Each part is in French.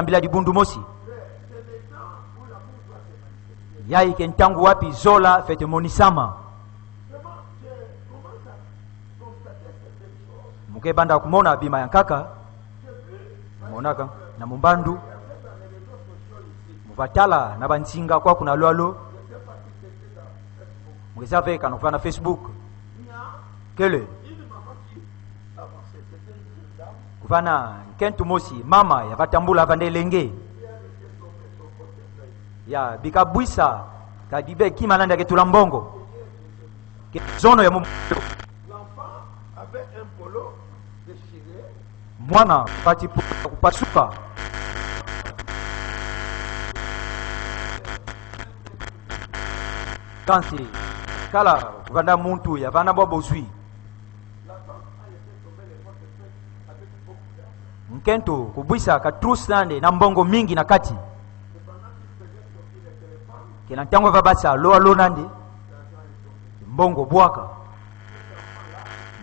sambila di bundu mosi yai kentangu wapi zola fete monisama muke banda kumona bima yankaka monaka na mumbandu muvatala na bansinga kwa kuna lwalo mukizave kanofana Facebook kele kufana kentu mosi mama ya vatambula vandelenge ya bikabwisa kadibe kimalanda ketula mbongo zono ya mwana pati kupasuka kansi kala kuvanda muntu ya vana boboswi nkento kubwisa katrusande na mbongo mingi na kati kena ntango vabasa lo nande mbongo bwaka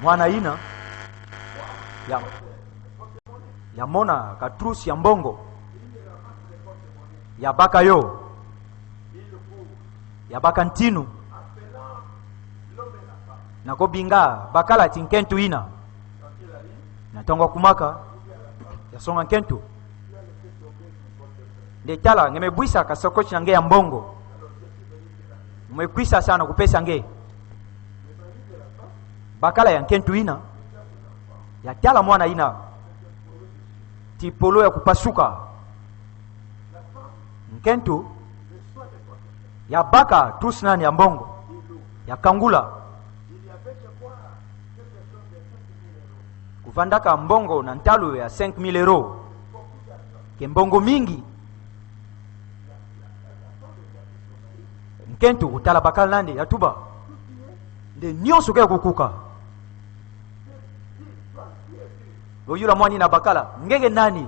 mwana ina ya mona katrusi ya mbongo ya baka yo ya baka ntinu na kobinga bakala tinkentu ina na tongo kumaka ya songa kentu de tala ngemebwisa kasokochi nange ya mbongo mwekwisa sana kupesa nge bakala ya kentu ina ya tala mwana ina tipolo ya kupasuka nkentu ya baka tusnani ya mbongo ya kangula kuvandaka mbongo na ntalo ya 5000 euros ke mbongo mingi nkentu kutala bakala nande ya tuba nde nyonso ke kukuka oyula mwani na bakala ngenge nani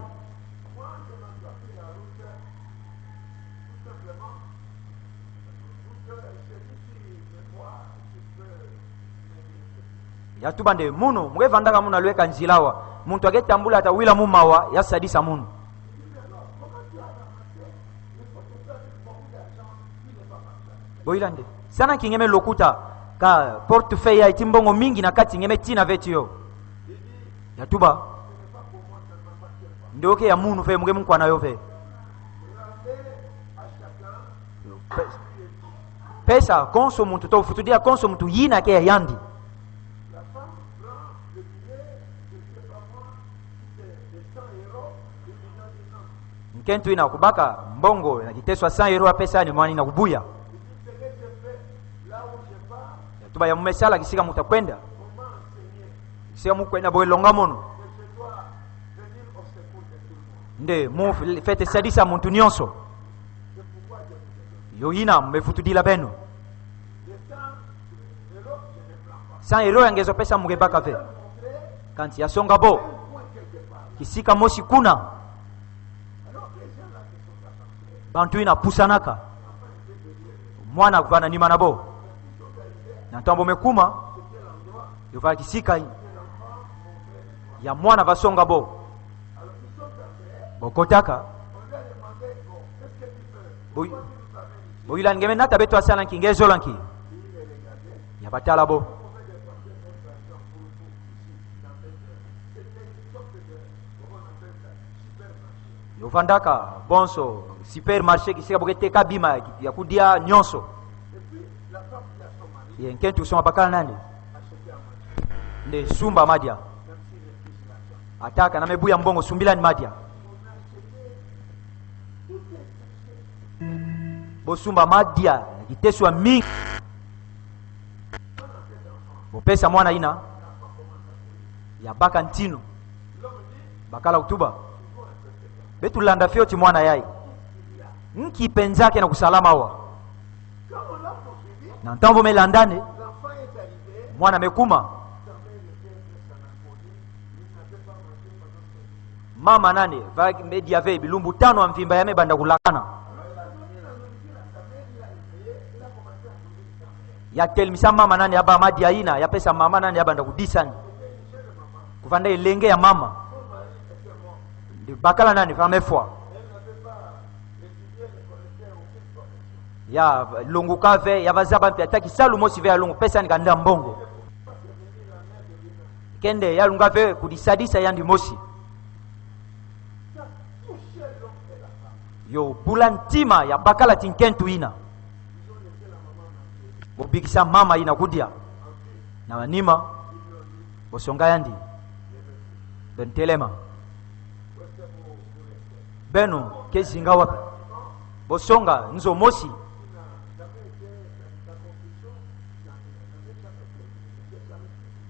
ya tuba nde munu mwevandaka munu alweka nzilawa muntu aketambula atawila mumawa ya sadisa munu boyila nde sana kingeme lokuta ka portefeuille ya itimbongo mingi na kati ngeme tina veti yo ya tuba ndoke ya munu fe muge munkwana yo fe pesa konso muntu to futudia konso muntu yina ke yandi nkentu ina kubaka mbongo na kiteswa 100 euro pesa ni mwani na kubuya ya tuba ya mmesala kisika mutakwenda kisika mukwenda boy longa mono nde mu fete sadisa muntu nyonso yo ina mmefutudila beno 100 euro yangezo pesa mugebaka ve kanti yasonga bo kisika mosi kuna bantu ina pusanaka mwana kuvana nima nabo na ntambo mekuma yova kisika hii ya mwana vasonga bo bokotaka boyila ngeme nata beto asala nkingezo lanki ya batala bo yovandaka bonso supermarché kisika bokete kabima ya kudia nyonso ye nkentu soma bakala nani nde sumba madia ataka na mebuya mbongo sumbilani madia bosumba madia kiteswa mingi bopesa mwana ina ya baka ntino bakala okutuba betu landa fioti mwana yai nki penzake na kusalama wa na ntambo melandane mwana mekuma mama nane va media ve bilumbu 5 amvimba ya mebanda kulakana ya telmisa mama nane aba madi aina ya pesa mama nane abanda kudisani kuvanda ilenge ya mama bakala nane famefwa ya longo kave ya bazaba mpe ataki salu mosi ve longo pesa nikanda mbongo kende ya lunga ve kudisadisa yandi mosi yo bulantima ya bakala tinkentu ina bobikisa mama ina kudia na manima bosonga yandi bentelema beno kezinga wapi bosonga nzo mosi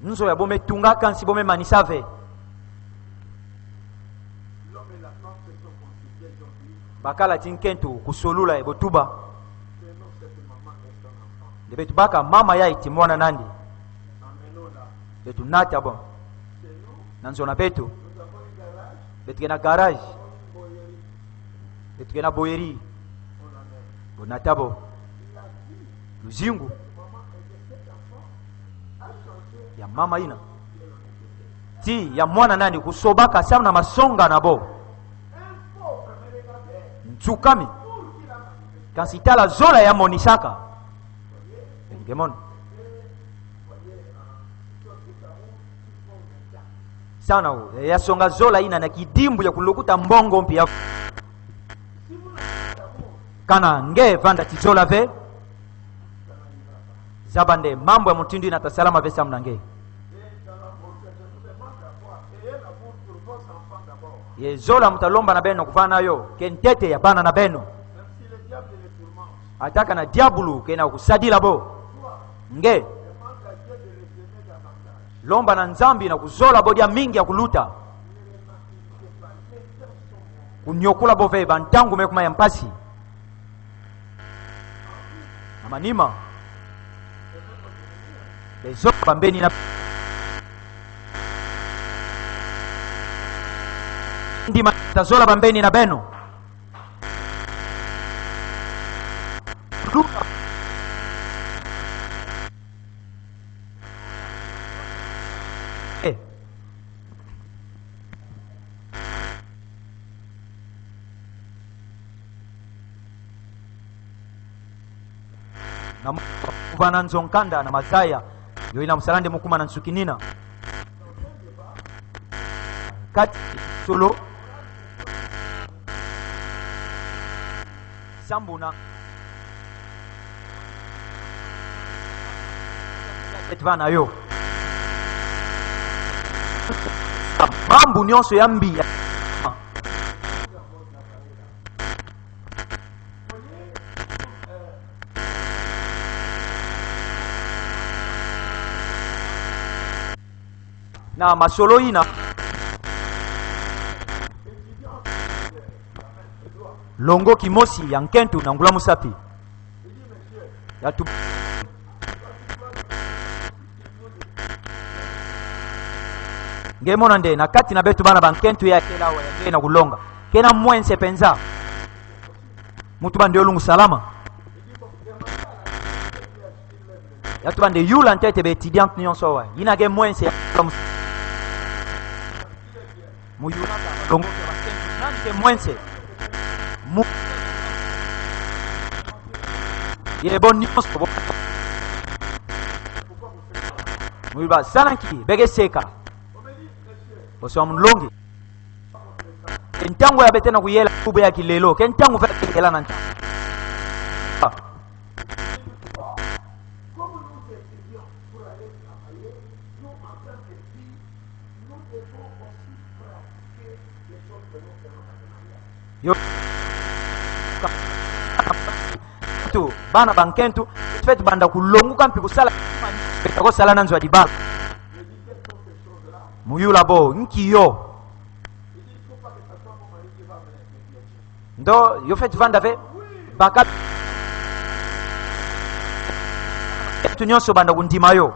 nzo ya bome tunga kansi bome manisave bakala tinkentu kusolula e botuba de betu baka mama ya iti mwana nandi betu nata bon nanzo na betu betu kena garage betu kena boyeri bonatabo luzingu ya mama ina ti ya mwana nani kusobaka samu na masonga na bo ntsukami kansitala zola ya monisaka ngemon sana ya songa zola ina na kidimbu ya kulukuta mbongo mpia kana nge vanda tizola ve zabande mambo ya mutindo ina tasalama ve samna nge ye zola mutalomba na beno kufana nayo kentete ya bana na beno ataka na diabulu kena kusadila bo nge lomba na nzambi na kuzola bodia mingi ya kuluta kunyokula bove bantangu mekuma ya mpasi na manima bezo pambeni na ndima tazola pambeni na beno na kuvana nzonkanda na mazaya yo ina msalande mukuma na nsukinina kati solo sambuna etvana yo mambu nyonso ya mbi na masolo ina longo kimosi ya nkentu na ngula musapi ya tu ngemona nde na kati na betu bana bankentu ya kela wa ya na kulonga kena mwense penza mutu bande yolungu salama ya tu bande yula ntete be étudiant nyonso wa ina ge mwense mu yula longo ke bankentu nani ke mwense mu ye bon nyonso mu ba sananki bege seka boso mlongi entango ya betena kuyela kube ya kilelo kentango fa kela nanta yo tu bana bankentu fet banda kulonguka mpi kusala betako sala nanzo adibala muyula bo nkiyo ndo yo fet vanda ve baka tu nyonso banda kundima yo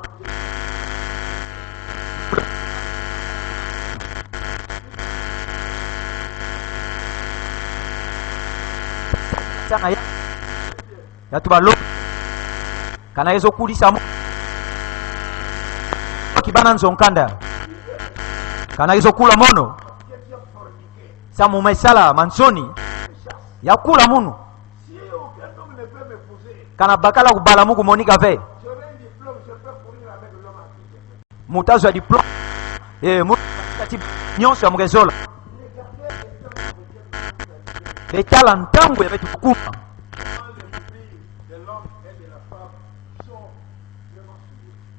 sana ya tu balo kana yezo kulisa mo kibana nzonkanda kana yezo kula mono samu maisala mansoni ya kula munu kana bakala kubala muku monika ve J'aurai un diplôme, je peux courir avec l'homme à qui je veux. mutazo ya diplome mukati nyonso ya mukezola etala ntango ya betu kukuma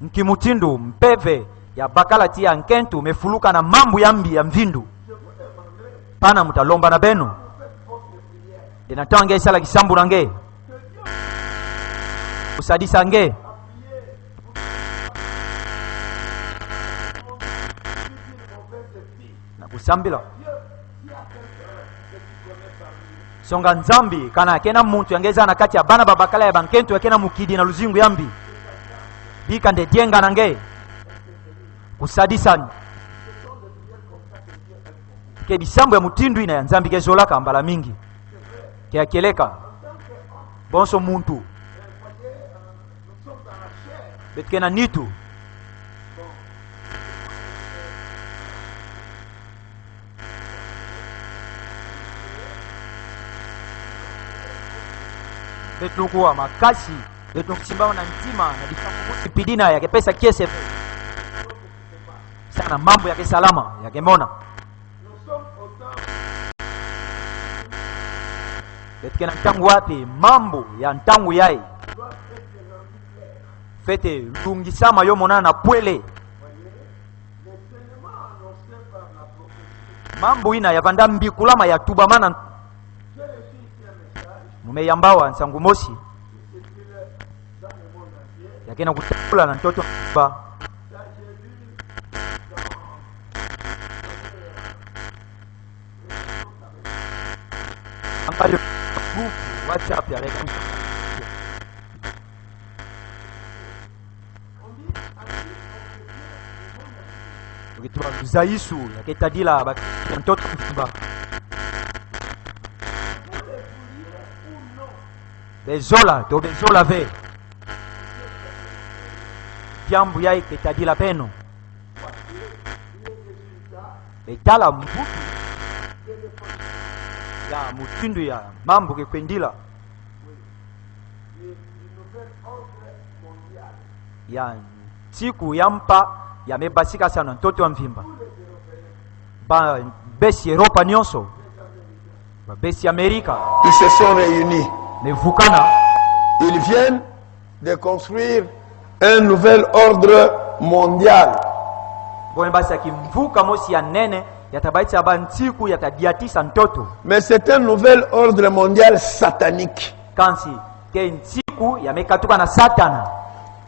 nkimutindu mpeve ya bakala ti ya nkentu mefuluka na mambu yambi ya mvindu pana mutalomba na beno denatange esala kisambu nange usadisa nge na kusambila songa nzambi kana kena muntu yangeza na kati ya bana babakala ya bankentu yakena mukidi na luzingu yambi bika nde dienga nange kusadisani ke bisambu ya mutindu ina ya nzambi kezolaka mbala mingi ke akeleka bonso muntu betkena nitu betukuwa makasi betukusimbama na ntima na dikapidina yake pesa kiese sana mambo yake salama yake mona betkena ntangu wapi mambo ya ntangu yai fete lungisama yo monana na pwele mambo ina yavanda mbikulama ya tubamana mumeyambawa nsangu mosi yakena kutakula na mtoto ba angalia WhatsApp ya reka ukituba zaisu yaketadila ba mtoto ba bezola to bezola ve jambu yai ketadila peno betala mbutu ya mutindu ya mambo kekwendila ya siku yampa yamebasika sana mtoto wa mvimba ba besi Europa nyonso ba besi Amerika Ils se sont réunis. mevukana Ils viennent de construire un nouvel ordre mondial. bone basi akimvuka mosi ya nene yatabaitsa bantiku yatadiatisa mtoto Mais c'est un nouvel ordre mondial satanique. kansi ke ntiku yamekatuka na satana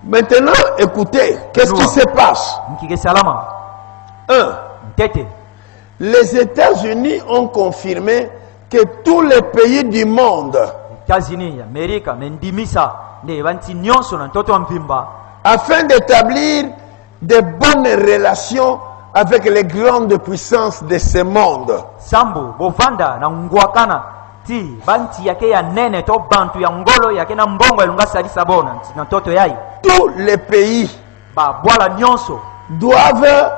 Maintenant, écoutez, qu'est-ce qui se passe? mkike salama 1. mtete Les États-Unis ont confirmé que tous les pays du monde, États-Unis Amerika mendimisa nde banti nyonso na mtoto wa mvimba afin d'établir de bonnes relations avec les grandes puissances de ce monde, sambo bovanda na ngwakana ti banti yake ya nene to bantu ya ngolo yake na mbongo elunga salisa bona na mtoto yai tous les pays ba bwala nyonso doivent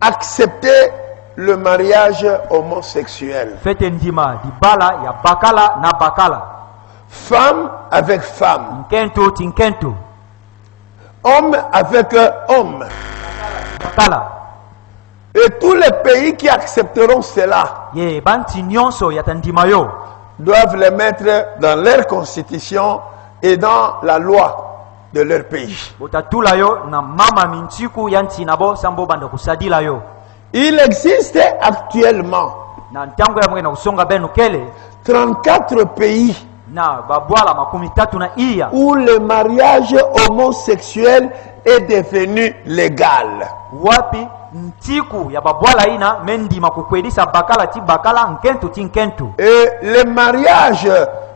accepter le mariage homosexuel. fete ndima dibala ya bakala na bakala Femme avec femme, nkento ti nkento homme avec homme. bakala Et tous les pays qui accepteront cela ye banti nyonso yatandima yo doivent les mettre dans leur constitution et dans la loi de leur pays. botatula yo na mama mintiku ya ntina bo sambo banda kusadila yo Il existe actuellement na ntango ya mwena kusonga benu kele 34 pays na babwala makumi tatu na iya où le mariage homosexuel est devenu légal. wapi ntiku ya babwala ina mendima kukwedisa bakala ti bakala nkentu ti nkentu Et les mariages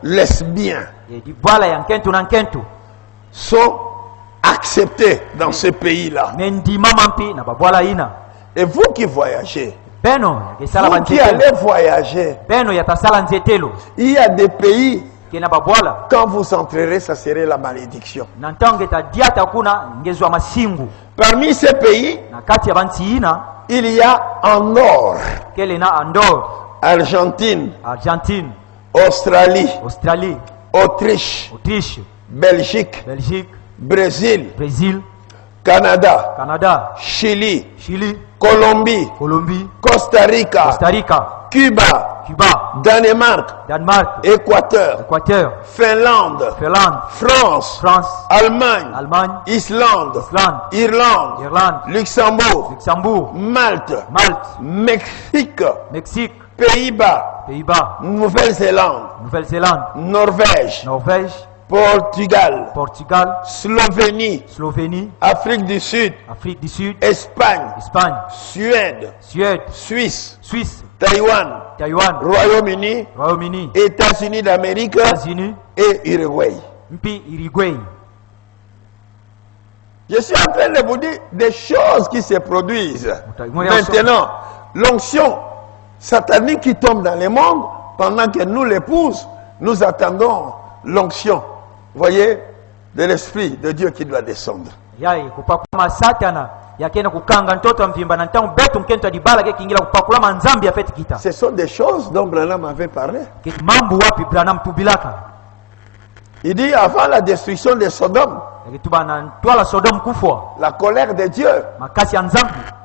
lesbiens dibwala ya nkentu na nkentu sont acceptés dans ce pays-là. mendima mampi na babwala ina Et vous qui voyagez, beno yakesala vous qui banzetelo allez voyager, beno yatasala nzetelo il y a des pays, kena babwala quand vous entrerez, ça serait la malédiction. na ntango etadiata kuna ngezwa masingu Parmi ces pays, na kati ya banti ina il y a en or, kele na Andorre, Argentine, Argentine, Australie, Australie, Autriche, Autriche, Belgique, Belgique, Brésil, Brésil, Canada, Canada, Chili, Chili, Colombie, Colombie, Costa Rica, Costa Rica, Cuba, Cuba, Danemark, Danemark, Équateur, Équateur, Finlande, Finlande, France, France, Allemagne, Allemagne, Islande, Islande, Irlande, Irlande, Luxembourg, Luxembourg, Malte, Malte, Mexique, Mexique, Pays-Bas, Pays-Bas, Nouvelle-Zélande, Nouvelle-Zélande, Norvège, Norvège, Portugal, Portugal, Slovénie, Slovénie, Afrique du Sud, Afrique du Sud, Espagne, Espagne, Suède, Suède, Suisse, Suisse, Taïwan, Taïwan, Royaume-Uni, Royaume-Uni, États-Unis d'Amérique États-Unis, et Uruguay. puis Uruguay. Je suis en train de vous dire des choses qui se produisent. Maintenant, l'onction satanique qui tombe dans le monde, pendant que nous, l'épouse, nous attendons l'onction, voyez, de l'Esprit de Dieu qui doit descendre. Yai kupakula satana yakenda kukanga ntoto mvimba na ntangu betu mkento adibala ke kingira kupakula manzambi afeti kita. Ce sont des choses dont Branham avait parlé. Mambo wapi Branham tubilaka. Il dit avant la destruction de Sodome, la colère de Dieu,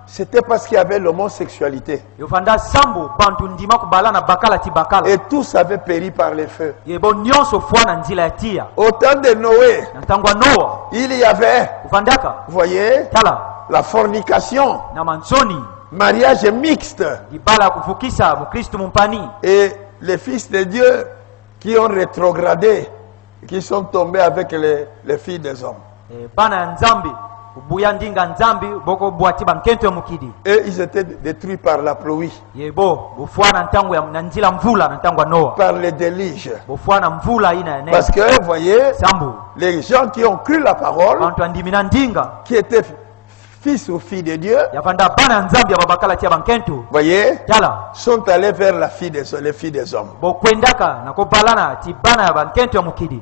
c'était parce qu'il y avait l'homosexualité. Et tous avaient péri par les feux. Au temps de Noé, il y avait, vous voyez, la fornication, mariage mixte. Et les fils de Dieu qui ont rétrogradé, qui sont tombés avec les filles des hommes. Et ils étaient détruits par la pluie, par les déluges. Parce que, vous voyez, les gens qui ont cru la parole, qui étaient fils ou filles de Dieu, voyez, sont allés vers les filles des hommes.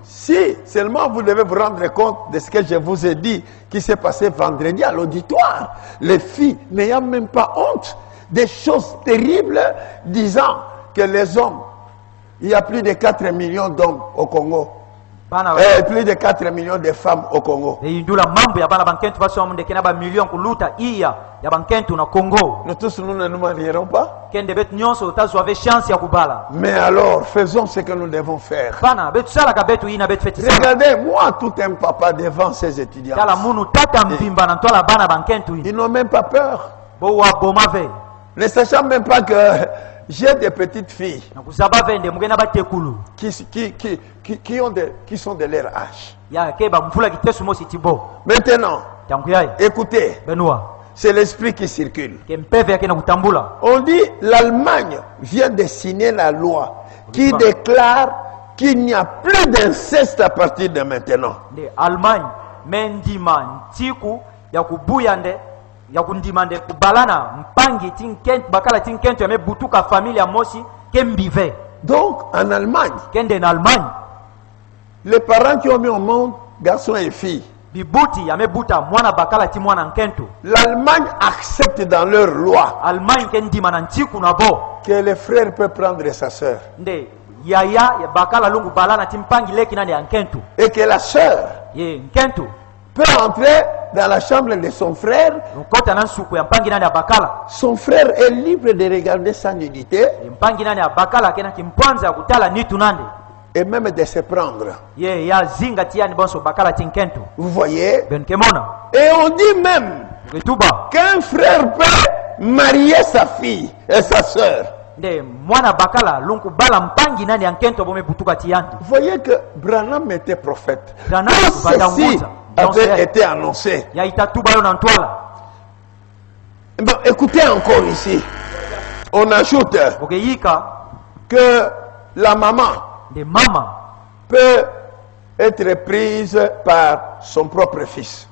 Si seulement vous devez vous rendre compte de ce que je vous ai dit, qui s'est passé vendredi à l'auditoire, les filles n'ayant même pas honte, des choses terribles, disant que les hommes, il y a plus de 4 millions d'hommes au Congo. Plus de 4 millions de femmes au Congo. Nous tous, nous ne nous marierons pas. Mais alors, faisons ce que nous devons faire. Regardez, moi, tout un papa devant ses étudiants. Ils n'ont même pas peur. Ne sachant même pas que j'ai des petites filles qui sont de leur âge. Maintenant, écoutez, c'est l'esprit qui circule. On dit l'Allemagne vient de signer la loi qui déclare qu'il n'y a plus d'inceste à partir de maintenant. Donc en Allemagne, les parents qui ont mis au monde garçons et filles, l'Allemagne accepte dans leur loi que les frères peuvent prendre sa soeur et que la soeur peut entrer dans la chambre de son frère. Son frère est libre de regarder sa nudité et même de se prendre. Vous voyez? Et on dit même qu'un frère peut marier sa fille et sa soeur. Vous voyez que Branham était prophète. Tout ceci avait été annoncé. Bon, écoutez encore ici. On ajoute que la maman peut être prise par son propre fils.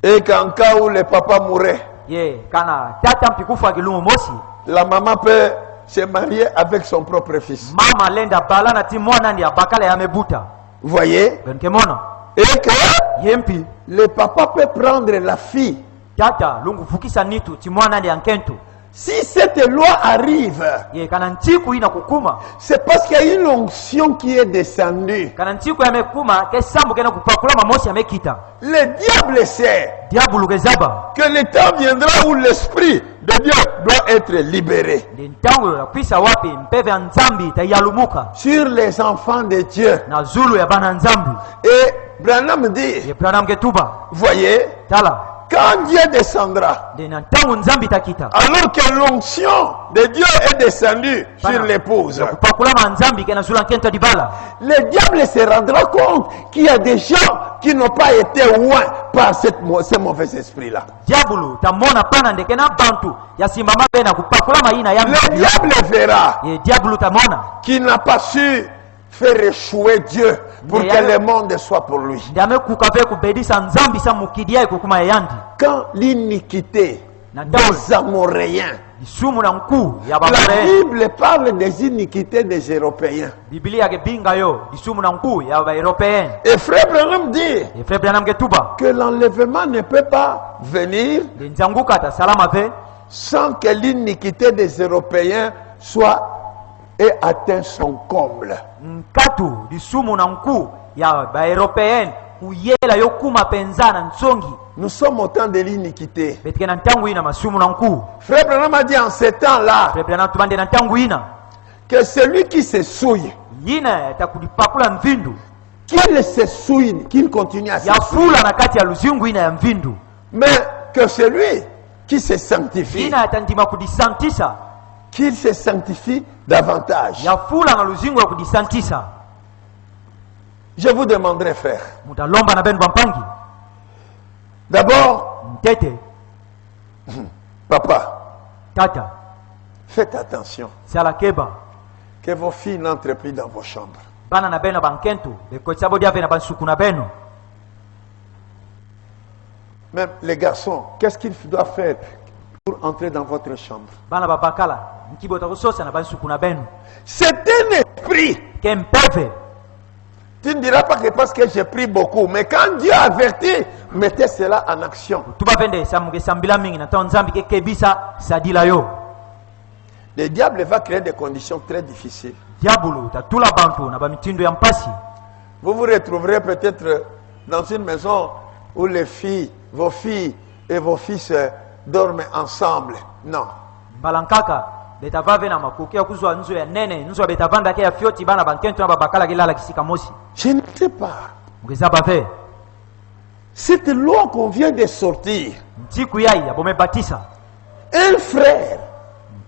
Et qu'en cas où le papa mourait, la maman peut se marier avec son propre fils. Vous voyez? Et que le papa peut prendre la fille Si cette loi arrive, ye kana ntiku ina kukuma c'est parce qu'il y a une onction qui est descendue. kana ntiku yamekuma kesambu kena kupakula mamosi yamekita Le diable sait diabulu kezaba que le temps viendra où l'esprit de Dieu doit être libéré ndi ntango yakwisa wapi mpeve ya nzambi itayalumuka sur les enfants de Dieu. na zulu ya bana nzambi Et Branham dit, ye Branham ketuba voyez, tala quand Dieu descendra, ndi na ntango nzambi itakita alors que l'onction de Dieu est descendue sur l'épouse, ya kupakula ma nzambi kena zulu nkento dibala le diable se rendra compte qu'il y a des gens qui n'ont pas été loin par ce mauvais esprit-là. diabulu tamona pana ndeke na bantu yasimama bena kupakula maina ya Le diable verra ye diabulu tamona qu'il n'a pas su faire échouer Dieu pour Mais que alors- le monde soit pour lui. ndi amekuka ve kubedisa nzambi sa mukidi yaye kukuma yayandi Quand l'iniquité des Amoréens, isumu na nkuu ya la babore Bible parle des iniquités des Européens. biblia yakebinga yo isumu na nkuu ya baeuropéen Et Frère Branham dit efre branam ketuba que l'enlèvement ne peut pas venir ndi nzanguka tasalama ve sans que l'iniquité des Européens soit et atteint son comble. nkatu lisumu na nkuu ya baeuropéen kuyela yokuma penza na ntsongi Nous sommes au temps de l'iniquité. betike na ntangu ina masumu na nkuu Frère Branham a dit en ce temps-là Frère Branham tubande na ntangu ina que celui qui se souille, yina takudipakula mvindu qu'il se souille, qu'il continue à se souiller, yafula na kati ya luzingu ina ya mvindu mais que celui qui se sanctifie, yina yatandima kudisantisa qu'il se sanctifie davantage. yafula na luzingu ya kudisantisa Je vous demanderai, frère, mutalomba na benu bampangi d'abord, mtete papa, tata faites attention sala keba que vos filles n'entrent plus dans vos chambres. bana na beno na bankentu bekotisa bodi ave na bansuku na beno Même les garçons, qu'est-ce qu'ils doivent faire pour entrer dans votre chambre? bana babakala nkibota kusosa na bansuku na beno C'est un esprit. ke mpeve Tu ne diras pas que parce que j'ai pris beaucoup, mais quand Dieu avertit, mettez cela en action. tuba vende samuke sambila mingi na ntango nzambi kekebisa sadila yo Le diable va créer des conditions très difficiles. diabulu tatula bantu na bamitindo ya mpasi Vous vous retrouverez peut-être dans une maison où les filles, vos filles et vos fils dorment ensemble. Non. mbalankaka betavave na makoki ya kuzwa nzo ya nene nzo ya betavandake ya fioti bana bankentu na babakala kilala kisika mosi Je ne sais pas. mukeza bave Cette loi qu'on vient de sortir, ntiku yai abome batisa un frère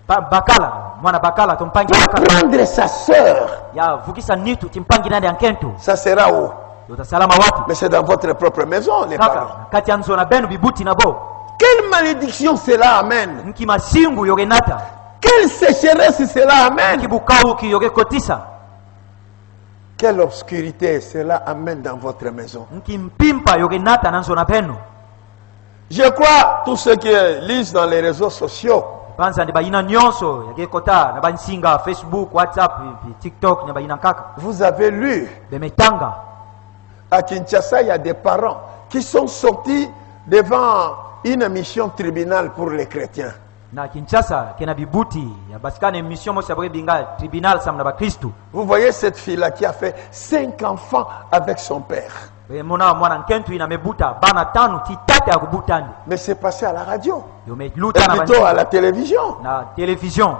bakala mwana bakala tompangi va bakala prendre sa sœur. ya vukisa nitu timpangi nande ankentu Ça sera où? yotasalama wapi Mais c'est dans votre propre maison, les kaka parents. na kati ya nzo na benu bibuti na bo Quelle malédiction cela amène? nki masingu yogenata Quelle sécheresse cela amène? nki bukauki yogekotisa Quelle obscurité cela amène dans votre maison? nki mpimpa yogenata na nzo na benu Je crois, tous ceux qui lisent dans les réseaux sociaux, panza ndi bayina nyonso yagekota na bansinga Facebook WhatsApp TikTok na bayina kaka vous avez lu, bemetanga à Kinshasa, il y a des parents qui sont sortis devant une émission tribunal pour les chrétiens. na Kinshasa kena bibuti ya basikane mission mosi aboke binga tribunal sam na bakristu Vous voyez cette fille-là qui a fait 5 enfants avec son père. mona mwana nkentu ina mebuta bana tanu titata ya kubutani Mais c'est passé à la radio, et yomeluta na plutôt à la télévision. na télévision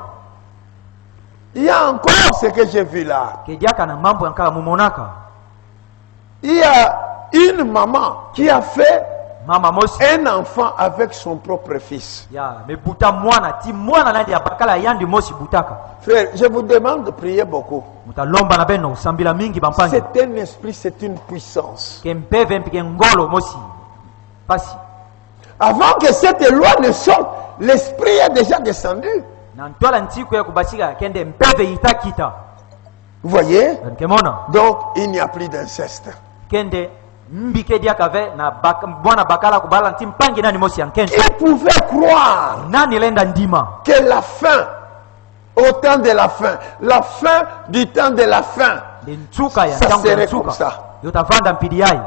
Il y a encore ce que j'ai vu là. kediaka na mambo yankala mumonaka Il y a une maman qui a fait mama mosi un enfant avec son propre fils. ya mebuta mwana ti mwana nandi ya bakala yandi mosi butaka Frère, je vous demande de prier beaucoup. mutalomba na beno usambila mingi bampangi C'est un esprit, c'est une puissance. kempeve mpike ngolo mosi pasi Avant que cette loi ne sorte, l'esprit est déjà descendu. na ntwala ntiku ya kubasika kende mpeve itakita Vous voyez? nkemona Donc, il n'y a plus d'inceste. kende mbike diakave na bwana bakala kubala nti mpangi nani mosi ya nkende Qui pouvait croire nani lenda ndima que la fin, au temps de la fin du temps de la fin, ndi ntsuka ya ça ntango ya serait comme ntsuka ça. yotavanda mpidi yayi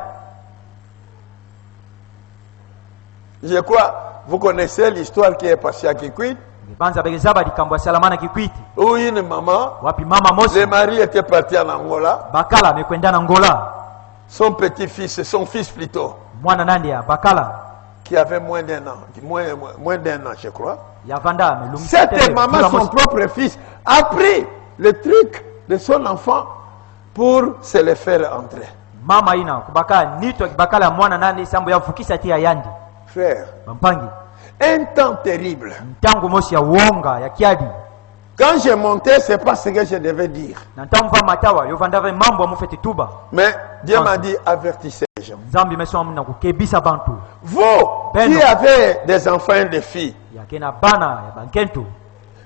Je crois, vous connaissez l'histoire qui est passée à Kikwit. banza begezaba likambo ya salamana kikwiti Ou une maman, wapi mama mosi le mari était parti en Angola, bakala amekwenda na Angola, son petit-fils, son fils plutôt, mwana nandi ya bakala qui avait moins d'un an, moins d'un an, je crois. ya vanda amelungisa Cette tele, maman, kula son mosi. propre fils, a pris le truc de son enfant pour se le faire entrer. Mama ina kubakala nito bakala ya mwana nandi sambo ya vukisa tia yandi Frère, bampangi un temps terrible. mtangu mosi ya uonga ya kiadi Quand j'ai monté, c'est pas ce que je devais dire. na ntamva matawa yo vanda ve mambo amufeti tuba Mais Dieu m'a dit, avertissez les gens. zambi meso amna kukebisa bantu Vous Ben qui non. avez des enfants et des filles, yakena bana ya bankento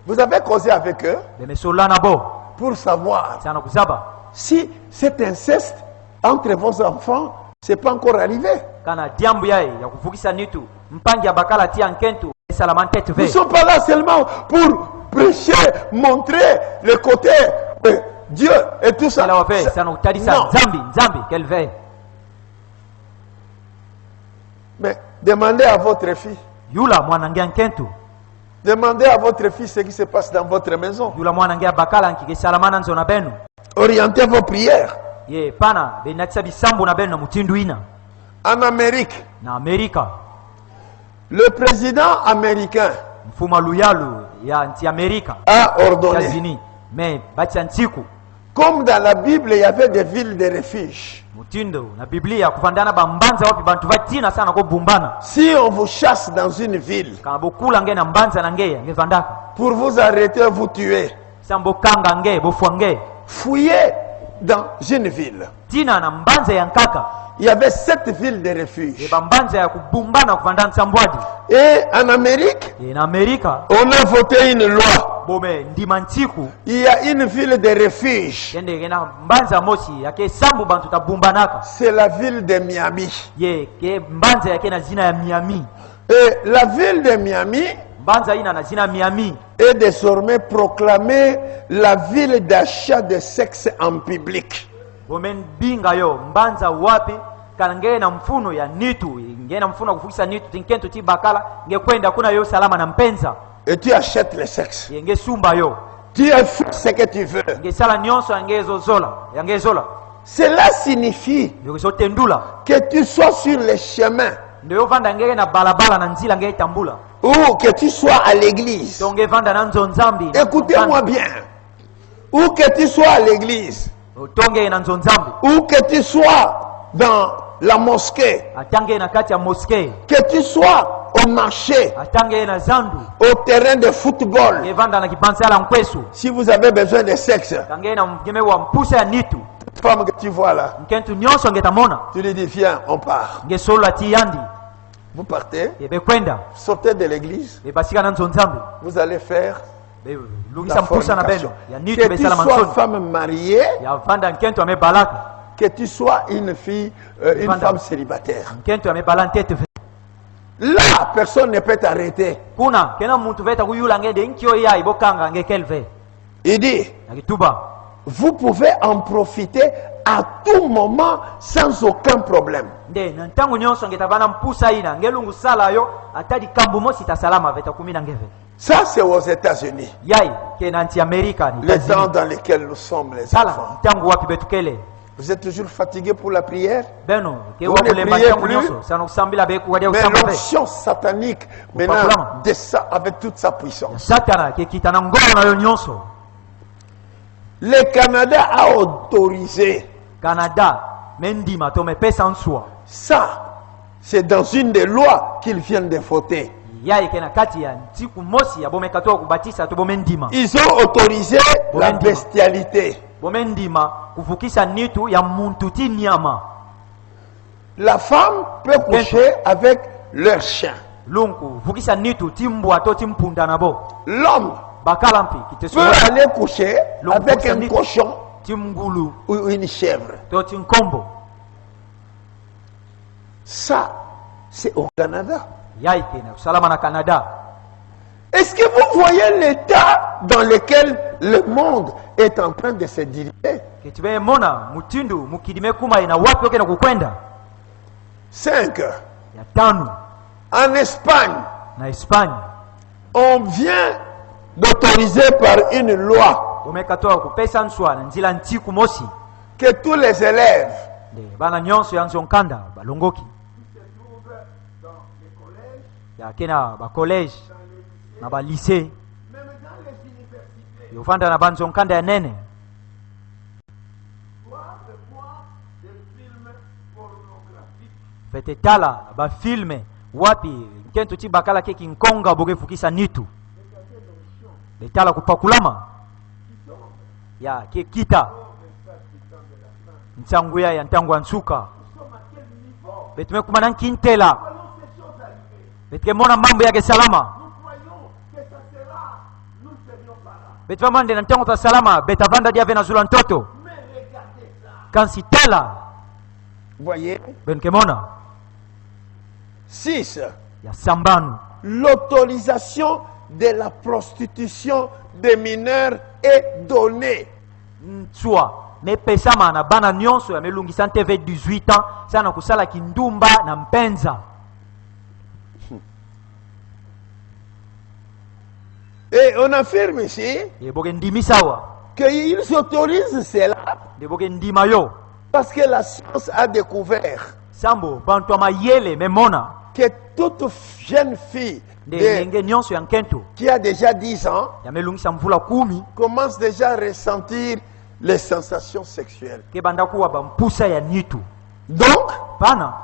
vous avez causé avec eux bemesolana bo pour savoir sana kuzaba si cet inceste entre vos enfants, c'est pas encore arrivé. kana diambu yae ya kuvukisa nitu mpangi ya bakala tia nkentu salamantete Nous ne ve sommes pas là seulement pour prêcher, montrer le côté Dieu et tout ça. ela wafe sana kutadisa Non. nzambi kelve Mais demandez à votre fille, yula mwana ngia nkentu demandez à votre fille ce qui se passe dans votre maison. yula mwana ngia bakala nkike salamana nzona benu Orientez vos prières. ye pana benatisa bisambu na benu na mutindu ina En Amérique, na Amerika le président américain mfuma luyalu ya nti Amerika a ordonné, États-Unis mais batia ntiku comme dans la Bible, il y avait des villes de refuge. mutindo na Biblia kuvandana bambanza wapi bantu vatina sana ko bumbana Si on vous chasse dans une ville kana bokula nge na mbanza na nge nge vandaka pour vous arrêter, vous tuer, sambo kanga nge bofwa nge fouillez dans une ville. tina na mbanza ya nkaka Il y avait 7 villes de e refuge. bambanza ya kubumbana kuvandana nsambwadi Et en Amérique, e na Amerika on a voté une loi. bome ndima ntiku Il y a une ville de refuge. kende kena mbanza mosi yake sambu bantu tabumbanaka C'est la ville de Miami. ye ke mbanza yake na zina ya Miami Et la ville de Miami mbanza ina na zina ya Miami est désormais proclamée la ville d'achat de sexe en public. bome binga yo mbanza wapi kana nge na mfuno ya nitu nge na mfuno kufukisa nitu tinkentu ti bakala nge kwenda kuna yo salama na mpenza Et tu achètes le sexe. ye nge sumba yo Tu fais ce que tu veux. nge sala nyonso yange ezozola yange ezola Cela signifie yo ezotendula que tu sois sur le chemin ndio yo vanda ngeke na balabala na nzila nge etambula ou que tu sois à l'église. to nge vanda na nzonzambi Écoutez-moi bien. Ou que tu sois à l'église, to nge na nzonzambi ou que tu sois dans la mosquée, atange na kati ya moske que tu sois au marché, atange na zandu au terrain de football. nge vanda na kibanza la nkwesu Si vous avez besoin de sexe, kange na mgeme wa mpusa ya nitu femme que tu vois là, nkentu nyonso nge tamona tu lui dis viens, on part. nge solo ati yandi Vous partez, ebe kwenda sortez de l'église, bebasika na nzonzambi vous allez faire lungisa la mpusa na beno fornication. ya nitu Que tu besala sois mansoni femme mariée, ya vanda nkentu amebalaka que tu sois une fille, une Vanda. femme célibataire. nkentu amebala ntete Là, personne ne peut t'arrêter. kuna kena muntu veta kuyula ngende nkio ya ibokanga nge kelve Il dit, na kituba vous pouvez en profiter à tout moment sans aucun problème. nde na ntango nyonso nge tabana mpusa ina nge lungu sala yo atadi kambu mosi ta salama veta kumina ngeve Ça, c'est aux États-Unis. yai ke na nti Amerika ni Les temps États-Unis dans lesquels nous sommes les sala enfants. ntango wapi betukele Vous êtes toujours fatigués pour la prière? beno ke Vous wa ne kulemba priez ntango plus? nyonso sana kusambila be kuwadia Mais kusamba ve l'onction satanique Pas maintenant vraiment. descend avec toute sa puissance. satana ke kitana ngoro na yo nyonso Le Canada a autorisé Canada mendima to mepesa nswa ça. C'est dans une des lois qu'ils viennent de voter. yai ke na kati ya ntiku mosi ya bomeka to kubatisa to bomendima Ils ont autorisé la Bon, bestialité. bomendima kuvukisa nitu ya muntu ti nyama La femme peut coucher avec leur chien. lunku vukisa nitu ti mbwa to ti mpunda na bo L'homme bakala mpi peut kiteso aller coucher L'homme avec couche un avec- cochon ti mngulu ou une chèvre. to ti nkombo Ça, c'est au Canada. yai ke na usalama na Canada Est-ce que vous voyez l'état dans lequel le monde est en train de se diriger? ke tibe mona mutindu mukidime kuma ina wapi oke na kukwenda 5. ya tano En Espagne, na Espagne on vient d'autoriser par une loi bomekatoa kupesa nswa na nzila ntiku mosi que tous les élèves bana nyonso ya nzonkanda balongoki ya kena ba collège na ba lycée yofanda na banzonkanda ya nene fete tala ba filme wapi kento ti bakala ke kinkonga boge fukisa nitu de tala kupakulama ya ke kita ntsangu ya ntangu ansuka betume kumana nkintela betume mona mambo yake salama betume mande na ntangu ta salama betavanda diave na zula ntoto kansitela voyez benkemona 6 ya sambanu l'autorisation de la prostitution des mineurs est donnée ntsua mepesama na bana nyonso ya melungisa nteve 18 ans sana kusala kindumba na mpenza et on affirme ici eboke ndimisawa qu'ils autorisent cela eboke ndima yo parce que la science a découvert sambo bantu mayele memona que toute jeune fille ndenge nyonso ya nkento qui a déjà 10 ans ya melungisa mvula 10 commence déjà à ressentir les sensations sexuelles. ke banda kuwa bampusa ya nitu Donc, pana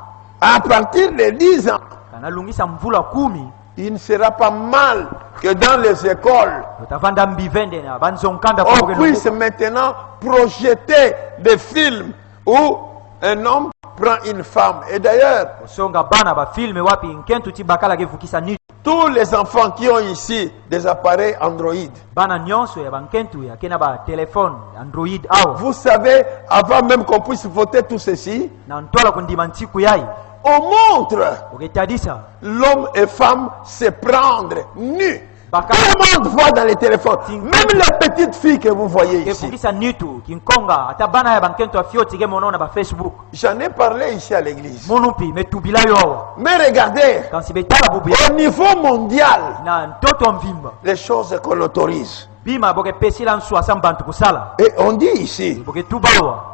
à partir de 10 ans, kana lungisa mvula 10 il ne sera pas mal que dans les écoles, utavanda mbivende na banzonkanda on puisse maintenant projeter des films où un homme prend une femme. Et d'ailleurs, osonga bana ba filme wapi nkento ti bakala ke fukisa nitu tous les enfants qui ont ici des appareils Android, bana nyonso ya bankentu ya kena ba telefone Android awa vous savez, avant même qu'on puisse voter tout ceci, na ntola kundima ntiku yai on montre oketadisa l'homme et femme se prendre nus. Baka- Tout le monde voit dans les téléphones. Même les petites filles que vous voyez ke ici. fukisa nitu kinkonga ata bana ya bankentu afioti ke monona ba Facebook J'en ai parlé ici à l'église. monumpi metubila yo awa Mais regardez, kansi betala bubu ya au niveau mondial, na ntoto mvimba les choses qu'on autorise. bima boke pesila nsu asa mbantu kusala Et on dit ici boke tubawa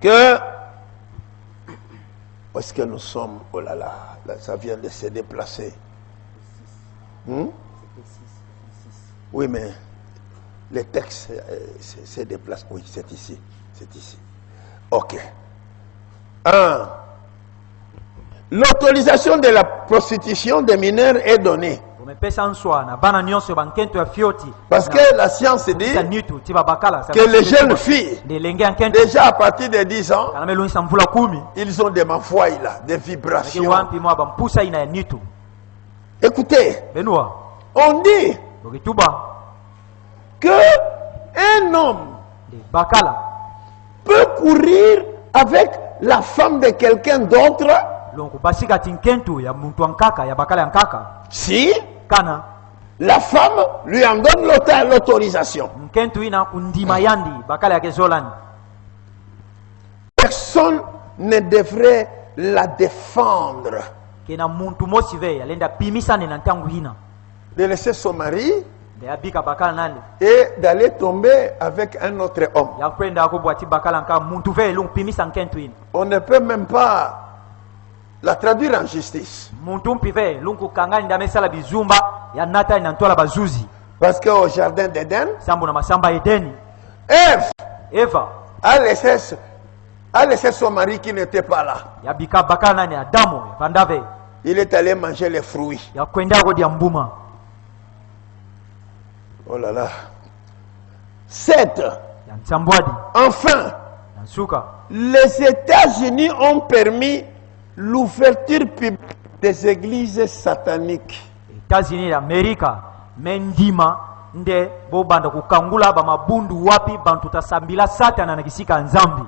que... Où est-ce que nous sommes? Oh là là, ça vient de se déplacer. Oui, mais les textes se déplacent. Oui, c'est ici. C'est ici. Ok. 1. L'autorisation de la prostitution des mineurs est donnée. bomepesa nswa na bana nyonso bankentu ya fioti Parce que la science dit sa nitu ti babakala que les jeunes filles, de lenge ya nkento déjà à partir de 10 ans, kana melungisa mvula 10 ils ont des mafouailles là, des ke vibrations. wampi mwa bampusa ina ya nitu Écoutez, benua on dit boke tuba que un homme de bakala peut courir avec la femme de quelqu'un d'autre lonku basika ti nkentu ya muntu ankaka ya bakala ya nkaka si kana la femme lui en donne l'autorisation. nkentu ina kundima yandi bakala yake zolani Personne ne devrait la défendre kena muntu mosi ve alenda pimisane na ntangu hina de laisser son mari de abika bakala nani et d'aller tomber avec un autre homme. ya kwenda akobwa ti bakala nka muntu ve lungu pimisa nkentu ina On ne peut même pas la traduire en justice. muntu mpi ve lungu kangani ndamesala bizumba ya nata ina ntola bazuzi Parce qu'au jardin d'Éden, sambo na masamba edeni Ève eva a laissé son mari qui n'était pas là. ya bika bakala nani adamu panda ve Il est allé manger les fruits. ya kwenda akodia mbuma Oh là là. 7. ya nsambwadi Enfin, na nsuka les États-Unis ont permis l'ouverture publique des églises sataniques. États-Unis d'Amérique mendima nde bobanda kukangula ba mabundu wapi bantu tasambila satana na kisika nzambi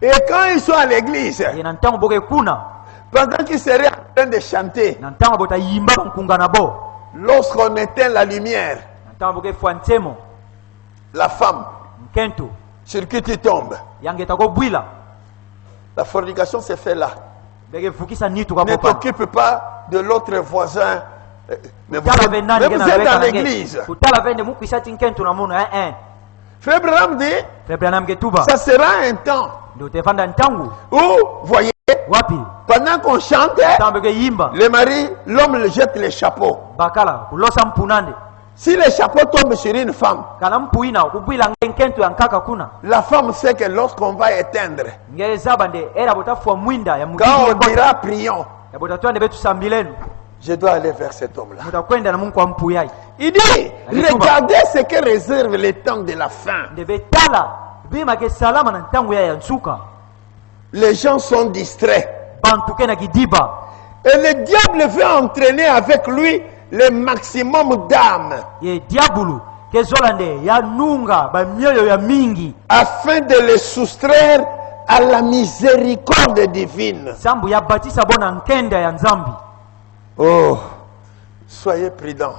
Et quand ils sont à l'église, na ntango boke kuna pendant qu'ils seraient en train de chanter, na ntango bota yimba bankunga na bo lorsqu'on éteint la lumière, na ntango boke fwantemo la femme nkento sur qui tu tombes, yangeta ko bwila la fornication se fait là. beke fukisa nitu Ne kapopa t'occupe pas de l'autre voisin Mais vous êtes dans l'église. Frère Branham dit, ça sera un temps où, voyez, pendant qu'on chante, le mari, l'homme jette les chapeaux. Si les chapeaux tombent sur une femme, la femme sait que lorsqu'on va éteindre, quand on dira prions, je dois aller vers cet homme-là. Il dit, regardez ce que réserve le temps de la fin. Les gens sont distraits. Et le diable veut entraîner avec lui le maximum d'âmes. Afin de les soustraire à la miséricorde divine. Oh, soyez prudents.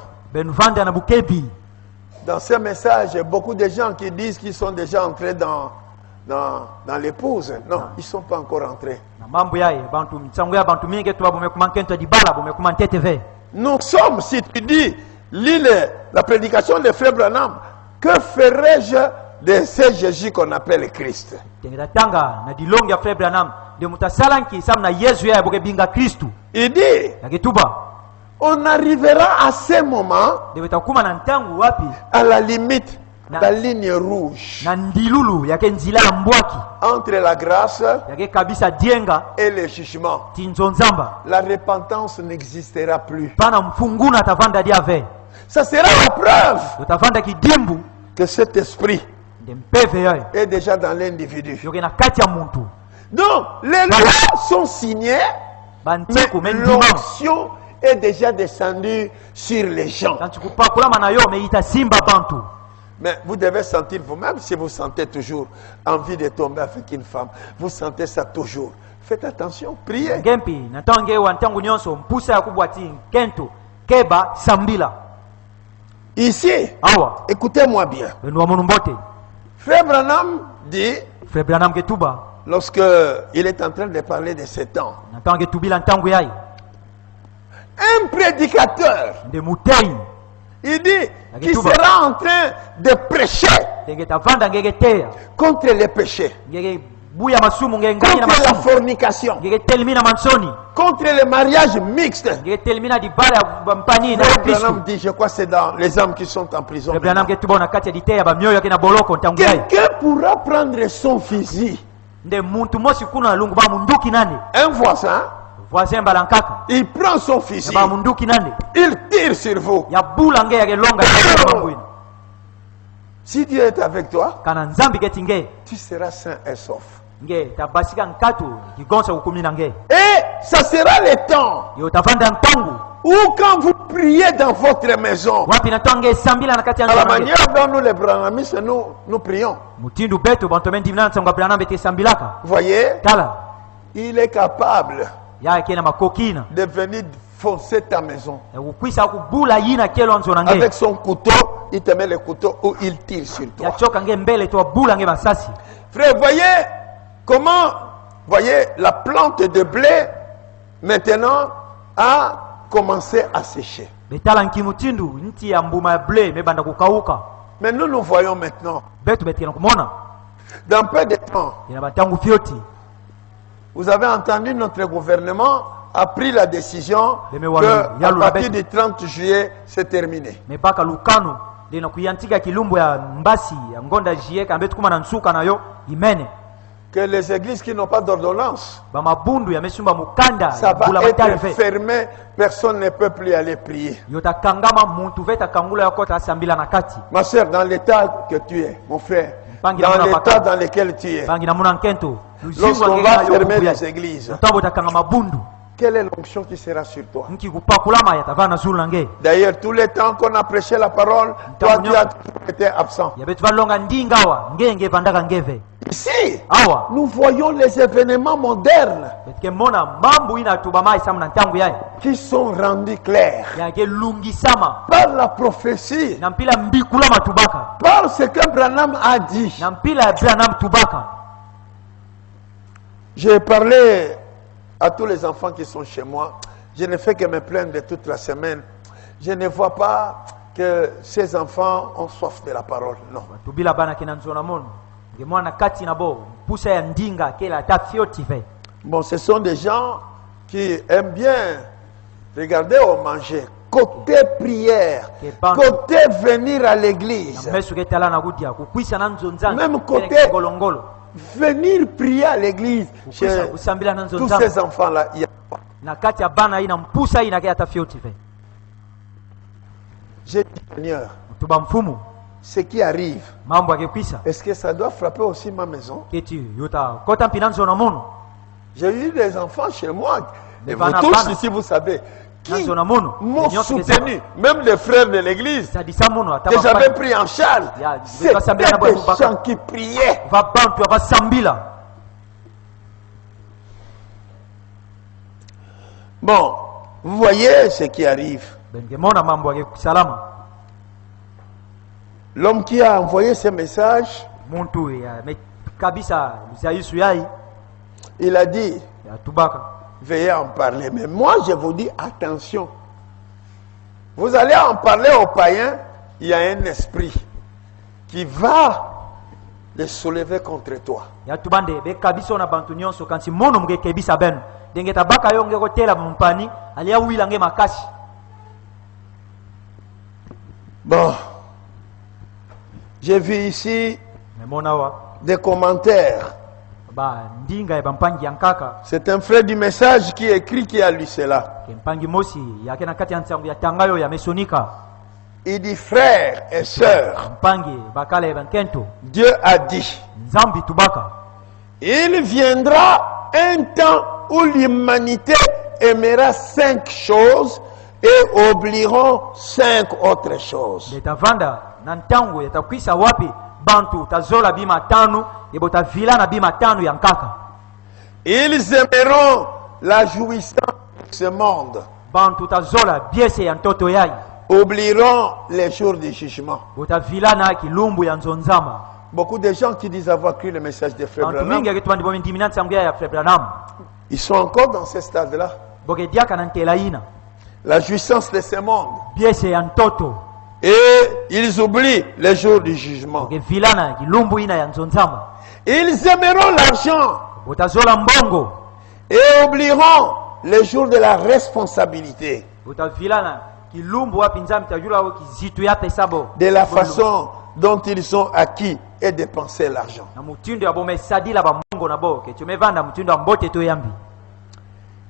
Dans ce message, beaucoup de gens qui disent qu'ils sont déjà entrés dans l'épouse. Non, ils ne sont pas encore entrés. Nous sommes, si tu dis, lis la prédication de Frère Branham, que ferais-je de ce Jésus qu'on appelle Christ? Il dit, on arrivera à ce moment, à la limite, la ligne rouge entre la grâce et le jugement. La repentance n'existera plus. Ça sera la preuve que cet esprit est déjà dans l'individu. Donc, les lois sont signées, mais l'onction est déjà descendue sur les gens. Mais vous devez sentir vous-même, si vous sentez toujours envie de tomber avec une femme, vous sentez ça toujours. Faites attention, priez. Ici, écoutez-moi bien. Frère Branham dit, lorsque il est en train de parler de ces temps, un prédicateur, il dit qu'il sera en train de prêcher contre les péchés, contre la fornication, contre le mariage mixte. Branham dit, je crois que c'est dans les âmes qui sont en prison. Quelqu'un pourra prendre son fusil, un voisin, il prend son fusil, il tire sur vous. Si Dieu est avec toi, tu seras sain et sauf. Et ça sera le temps où quand vous priez dans votre maison, à la manière dont nous les branhamistes, nous prions. Vous voyez, il est capable de venir foncer ta maison. Avec son couteau, il te met le couteau ou il tire sur toi. Frère, voyez la plante de blé maintenant a commencé à sécher. Mais nous nous voyons maintenant. Dans peu de temps, vous avez entendu, notre gouvernement a pris la décision que à partir du 30 juillet, c'est terminé. Que les églises qui n'ont pas d'ordonnance, ça va être fermé, personne ne peut plus aller prier. Ma soeur, dans l'état que tu es, mon frère, dans l'état dans lequel tu es, lorsqu'on va fermer les églises, quelle est l'onction qui sera sur toi? D'ailleurs, tous les temps qu'on a prêché la parole, toi tu as été absent. Ici, nous voyons les événements modernes qui sont rendus clairs par la prophétie, par ce que Branham a dit. J'ai parlé à tous les enfants qui sont chez moi. Je ne fais que me plaindre toute la semaine. Je ne vois pas que ces enfants ont soif de la parole. Non. tubila bana kinanzona mono ngemwana kati na bo pusa ya ndinga kela tafioti ve. Bon, ce sont des gens qui aiment bien regarder au manger. Côté prière, côté venir à l'église, même côté venir prier à l'église, chez tous ces enfants-là, il y a... J'ai dit, Seigneur, ce qui arrive, est-ce que ça doit frapper aussi ma maison? J'ai eu des enfants chez moi, et vous tous ici, vous savez, qui m'ont soutenu, même les frères de l'église, que j'avais pris en charge. C'était des gens qui priaient. Bon, vous voyez ce qui arrive. L'homme qui a envoyé ce message, il a dit, veuillez en parler. Mais moi, je vous dis, attention. Vous allez en parler aux païens, il y a un esprit qui va les soulever contre toi. Bon, j'ai vu ici des commentaires. C'est un frère du message qui écrit, qui a lu cela. Il dit, frères et sœurs, Dieu a dit, il viendra un temps où l'humanité aimera 5 choses et oublieront 5 autres choses. Ils aimeront la jouissance de ce monde, oublieront les jours du jugement. Beaucoup de gens qui disent avoir cru le message de Frère Branham, ils sont encore dans ce stade-là. La jouissance de ce monde. Et ils oublient les jours du jugement. Ils aimeront l'argent et oublieront les jours de la responsabilité. De la façon dont ils ont acquis et dépensé l'argent.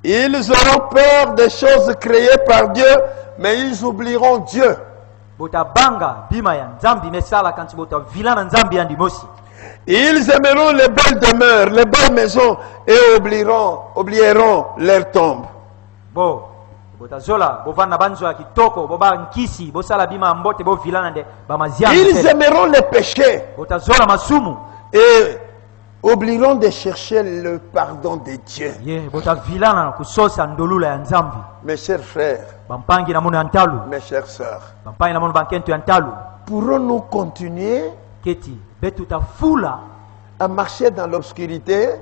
Ils auront peur des choses créées par Dieu, mais ils oublieront Dieu. Ils aimeront les belles demeures, les belles maisons, et oublieront leur tombe. Ils aimeront les péchés et oublieront de chercher le pardon de Dieu. Mes chers frères, mes chères sœurs, pourrons-nous continuer à marcher dans l'obscurité,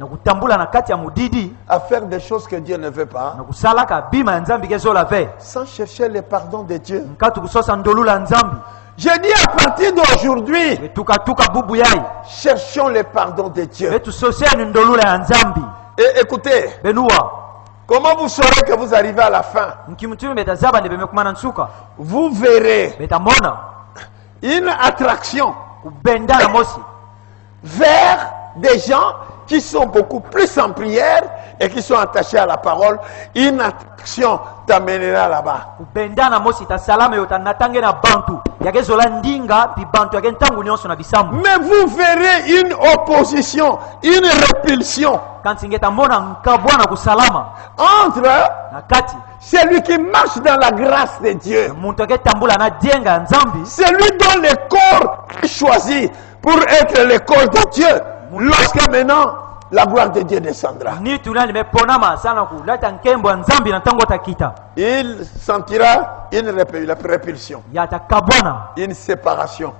à faire des choses que Dieu ne veut pas, sans chercher le pardon de Dieu? Je dis à partir d'aujourd'hui, cherchons le pardon de Dieu. Et écoutez, comment vous saurez que vous arrivez à la fin? Vous verrez une attraction vers des gens qui sont beaucoup plus en prière et qui sont attachés à la parole. Une attraction t'amènera là-bas. Mais vous verrez une opposition, une répulsion entre celui qui marche dans la grâce de Dieu, celui dont le corps est choisi pour être le corps de Dieu, lorsque maintenant la gloire de Dieu descendra. Il sentira une répulsion, une séparation.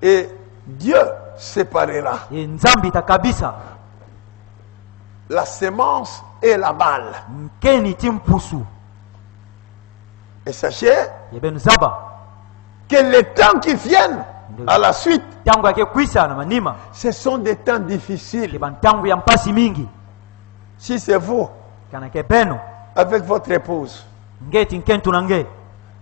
Et Dieu séparera la semence et la balle. Et sachez yebenu zaba que les temps qui viennent à la suite, tangu yake kwisa na manima ce sont des temps difficiles. keba tangu ya mpasi mingi Si c'est vous, kana ke beno avec votre épouse, ngeti nkentu na nge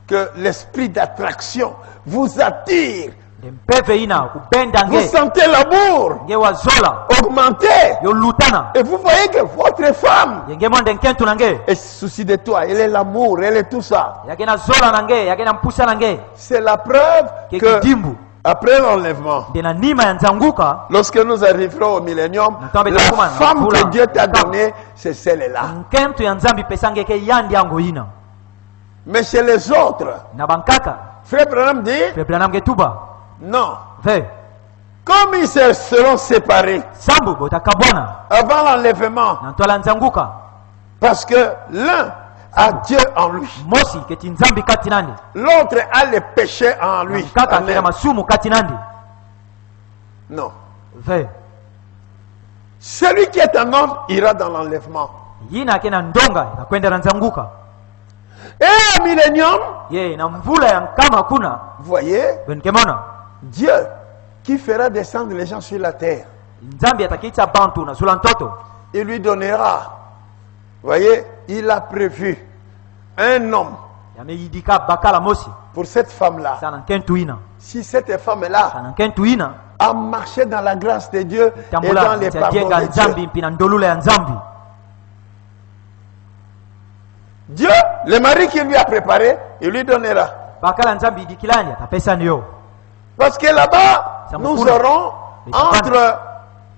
que l'esprit d'attraction vous attire, mpeve ina kubenda vous nge sentez l'amour nge wazola augmenter, yo lutana et vous voyez que votre femme yenge monde nkentu na nge est souci de toi, elle est l'amour, elle est tout ça. yake na zola na nge yake na mpusa na nge C'est la preuve ke que kidimbu après l'enlèvement, de na nima ya nzanguka lorsque nous arriverons au millénium, Ntambe la takuma, femme nakula, que Dieu t'a nakula. donnée, c'est celle-là. nkentu ya nzambi pesange ke yandi yango ina Mais chez les autres, na bankaka Frère Branham dit, peblanam ke tuba non. ve Comme ils se seront séparés sambu botakabwana avant l'enlèvement, na ntwala nzanguka parce que l'un a Dieu en lui, mosi keti nzambi kati nandi l'autre a le péché en lui. kaka en kena elle. masumu kati nandi Non. ve Celui qui est un homme ira dans l'enlèvement. yina akena ndonga ikakwenda na nzanguka Et au millénium, ye na mvula ya nkama kuna vous voyez, benkemona Dieu qui fera descendre les gens sur la terre, nzambi atakiitsa bantu na zula ntoto il lui donnera. Vous voyez, il a prévu un homme yameyidika bakala mosi pour cette femme-là. sana nkentu ina Si cette femme-là sana nkentu ina a marché dans la grâce de Dieu et dans tambula les pardons tiajenga de nzambi Dieu, mpina ndolula ya nzambi Dieu, le mari qui lui a préparé, il lui donnera. bakala nzambi idikilani atapesa niyo Parce que là-bas, Ça me nous coule. aurons Mais tu entre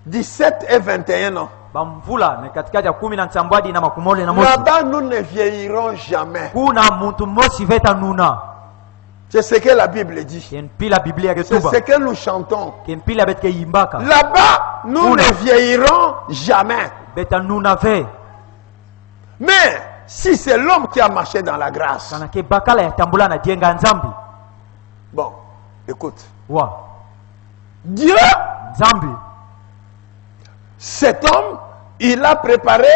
17 et 21 ans. bamvula na katikati ya 10 na nsambwadi na makumole na mosi Là-bas, nous ne vieillirons jamais. kuna muntu mosi veta nuna C'est ce que la Bible dit. kempila biblia ke C'est tuba ce que nous chantons. kempila bet ke yimbaka Là-bas, nous Oula. ne vieillirons jamais. beta nuna ve Mais si c'est l'homme qui a marché dans la grâce, kana ke bakala ya tambula na jenga nzambi bon, écoute, wa Dieu, nzambi cet homme, il a préparé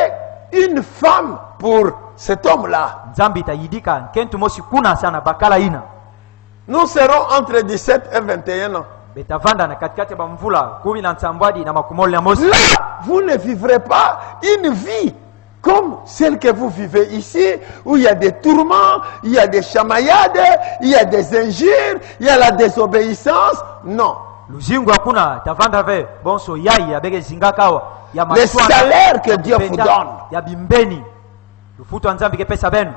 une femme pour cet homme-là. nzambi itayidika nkentu mosi kuna sana bakala ina Nous serons entre 17 et 21 ans. betavanda na katikati ya bamvula 10 na nsambwadi na makumole na mosi Là, vous ne vivrez pas une vie comme celle que vous vivez ici, où il y a des tourments, il y a des chamaillades, il y a des injures, il y a la désobéissance. Non. luzingu hakuna tavanda ve bonso yai abege zingakawa ya Les maswana, salaires que ya Dieu vous kupenda, donne, ya bimbeni lufutu wa nzambi ke pesa benu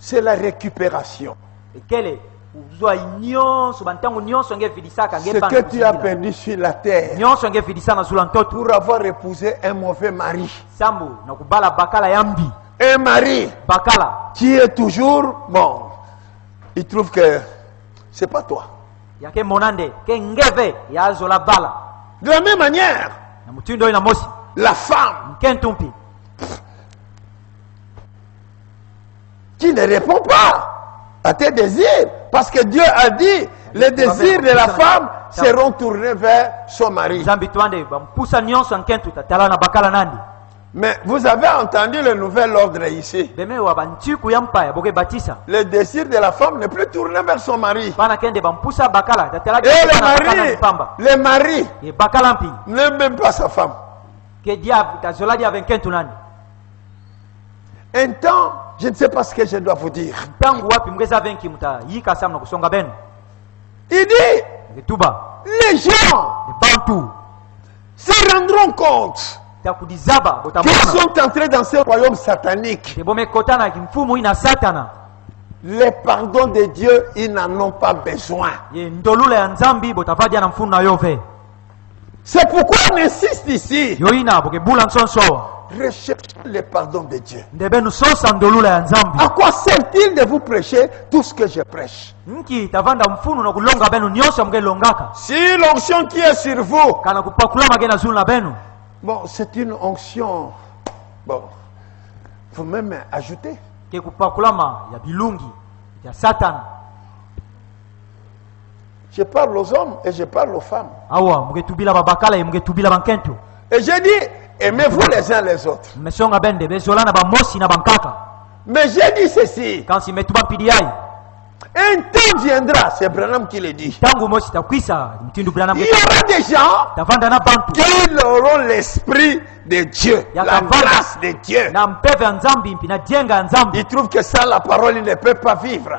c'est la récupération. ekele uzwa nyonso bantango nyonso ngevidisaka Ce que tu as perdu sur la terre nyonso ngevidisa na zula ntoto pour avoir épousé un mauvais mari. sambu na kubala bakala yambi Un mari bakala qui est toujours, bon, il trouve que c'est pas toi. yake monande ke ngeve ya zola bala De la même manière, na mutindo ina mosi la femme nkentumpi qui ne répond pas à tes désirs, parce que Dieu a dit, les désirs de la femme seront tournés vers son mari. nzambi twande bampusa nyonso nkentu tatala na bakala nandi Mais vous avez entendu le nouvel ordre ici. beme wa banchiku ya mpaya boke batisa Le désir de la femme n'est plus tourné vers son mari. bana kende bampusa bakala tatala Et le mari ye bakala mpi n'aime même pas sa femme. ke dia tazola dia venkentu nandi Un temps, je ne sais pas ce que je dois vous dire. tangu wapi mgeza venki muta yika sam na kusonga benu Il dit, ketuba les gens de bantu se rendront compte takudizaba qu'ils botamona sont entrés dans ce royaume satanique. te bomekotana kimfumu ina satana Les pardons de Dieu, ils n'en ont pas besoin. ye ndolula ya nzambi botavadia na mfunu na yo ve C'est pourquoi on insiste ici. yo ina bokebula nsonso Recherchez le pardon de Dieu. nde benu sosa ndolula ya nzambi À quoi sert-il de vous prêcher tout ce que je prêche? nki tavanda mfunu na kulonga benu nyonso mukelongaka Si l'onction qui est sur vous, kana kupakulama ke na zulu na benu bon, c'est une onction. Bon, faut même ajouter. ke kupakulama ya bilungi ya satana Je parle aux hommes et je parle aux femmes. awa muketubila babakala ye muketubila bankentu Et j'ai dit, aimez-vous les uns les autres. mmesonga bende bezolana bamosi na bankaka Mais j'ai dit ceci. kansi metuba mpidi yai Un temps viendra, c'est Branham qui le dit. tangu mosi takwisa mtindu Branham Il y aura des gens tavanda na bantu qui auront l'esprit de Dieu, Ya la kavanda. grâce de Dieu. na mpeve ya nzambi mpi na jenga ya nzambi Ils trouvent que sans la parole, ils ne peuvent pas vivre.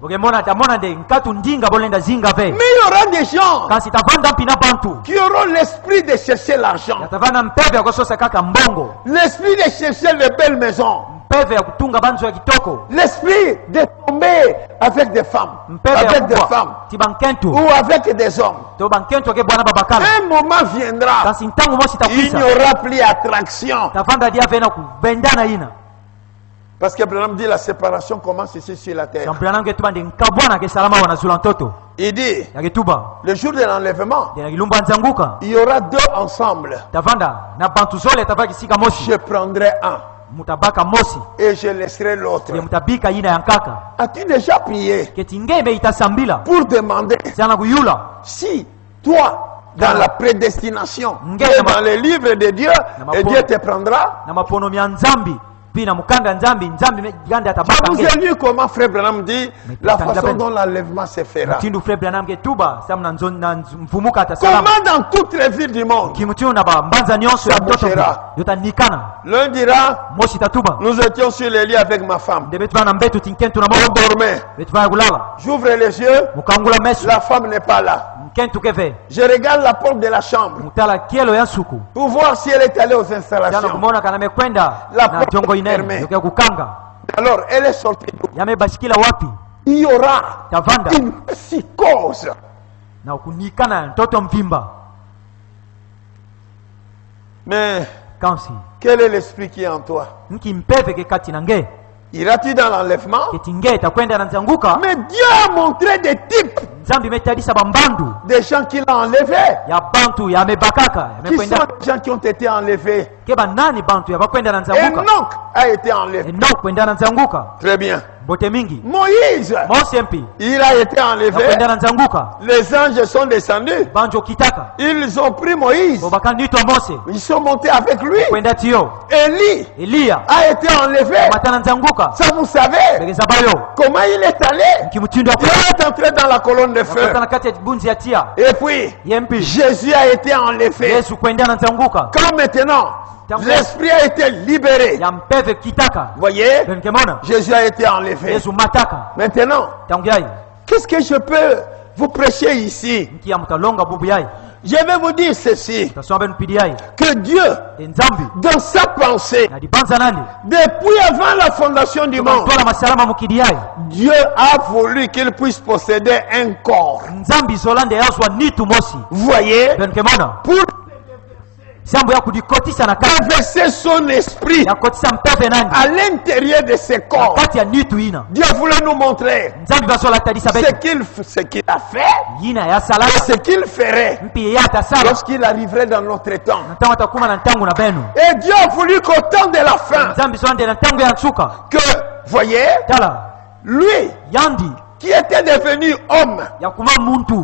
bokemona tamona nde nkatu ndinga bolenda zinga ve Mais il y aura des gens kasi tavanda mpi na bantu qui auront l'esprit de chercher l'argent, ya tavanda mpeve ya kososa kaka mbongo l'esprit de chercher les belles maisons, mpeve ya kutunga banzo ya kitoko l'esprit de tomber avec des femmes, mpeve ya avec des kubwa femmes ti bankentu ou avec des hommes. to bankentu ake bwana babakala Un moment viendra, kasi ntangu mosi il takwisa n'y aura plus attraction. tavanda dia vena kubendana ina Parce que Branham dit la séparation commence ici sur la terre. sampulana ngetuba ndi nkabwana ke salama wana zula ntoto Il dit, yaketuba le jour de l'enlèvement, ndena kilumba nzanguka il y aura deux ensemble. tavanda na bantu zole tava kisika mosi Je prendrai un mutabaka mosi et je laisserai l'autre. ye mutabika ina ya nkaka As-tu déjà prié keti ngeme itasambila pour demander sana kuyula si toi, dans la prédestination, Nge et na ma- dans les livres de Dieu, na et mapo- Dieu te prendra? na maponomi ya nzambi mpi na mukanda ya nzambi ganda Je atabaka vous nge ai lu comment Frère Branham dit la Tangi la façon peine. dont l'enlèvement se fera. mtindu fre branam ke tuba sam na mfumuka atasalama Comment dans toutes les villes du monde, kimutinu na bambanza nyonso ya Ça mtoto bougera. yotanikana l'un dira, mosi tatuba nous étions sur les lits avec ma femme. nde betu bana mbetu tinkentu na On moko dormait. betu baya kulala J'ouvre les yeux, mukangula meso la femme n'est pas là. mkentu keve Je regarde la porte de la chambre mutala kielo ya suku pour voir si elle est allée aux jana installations. kumona kana mekwenda La na porte jongo est inene fermée. yokia kukanga Alors, elle est sortie. yamebashikila wapi Il y aura tavanda une psychose. na kunikana ya mtoto mvimba Mais kansi quel est l'esprit qui est en toi? nkimpeve ke kati na nge Iras-tu dans l'enlèvement? keti nge itakwenda na nzanguka Mais Dieu a montré des types nzambi imetalisa bambandu des gens qui l'ont enlevé. ya bantu yamebakaka Qui sont yamekwenda les gens qui ont été enlevés? ke banani bantu yabakwenda na nzanguka Enoch a été enlevé. enok kwenda na nzanguka Très bien. bote mingi Moïse, mose mpi il a été enlevé. yakwenda na nzanguka Les anges sont descendus. banjo kitaka Ils ont pris Moïse. bo bakanitwa mose Ils sont montés avec lui. kwenda tiyo Élie eliya a été enlevé. mata na nzanguka Ça, vous savez begeza bayo comment il est allé? nkimutindo Il est entré dans la colonne de feu. yakwenda na kati ya bunzi ya tia Et puis, ye mpi Jésus a été enlevé. yesu kwenda na nzanguka Quand maintenant, l'esprit a été libéré. ya mpeve kitaka Vous voyez, benkemona Jésus a été enlevé. yesu mataka Maintenant, tangu yayi qu'est-ce que je peux vous prêcher ici? nkiya mutalonga bubu yayi Je vais vous dire ceci, tasoma benu pidi yayi que Dieu, de nzambi dans sa pensée, na dibanza nandi depuis avant la fondation du monde, tola masalama mukidi yayi Dieu a voulu qu'il puisse posséder un corps. nzambi zolande yazwa nitu mosi Vous voyez, benkemona pour sambo ya kudikotisa na kati verser son esprit yakotisa mpeve nandi à l'intérieur de ce na corps. kati ya nitu ina Dieu voulait nous montrer nzambi bazolatadisa ce betu qu'il a fait yina yasala et ce qu'il ferait mpi ye atasala lorsqu'il arriverait dans notre temps. na ntango atakuma na ntangu na benu Et Dieu a voulu qu'au temps de la fin, nzambi zolande na ntango ya nsuka que, voyez, tala lui yandi qui était devenu homme yakuma muntu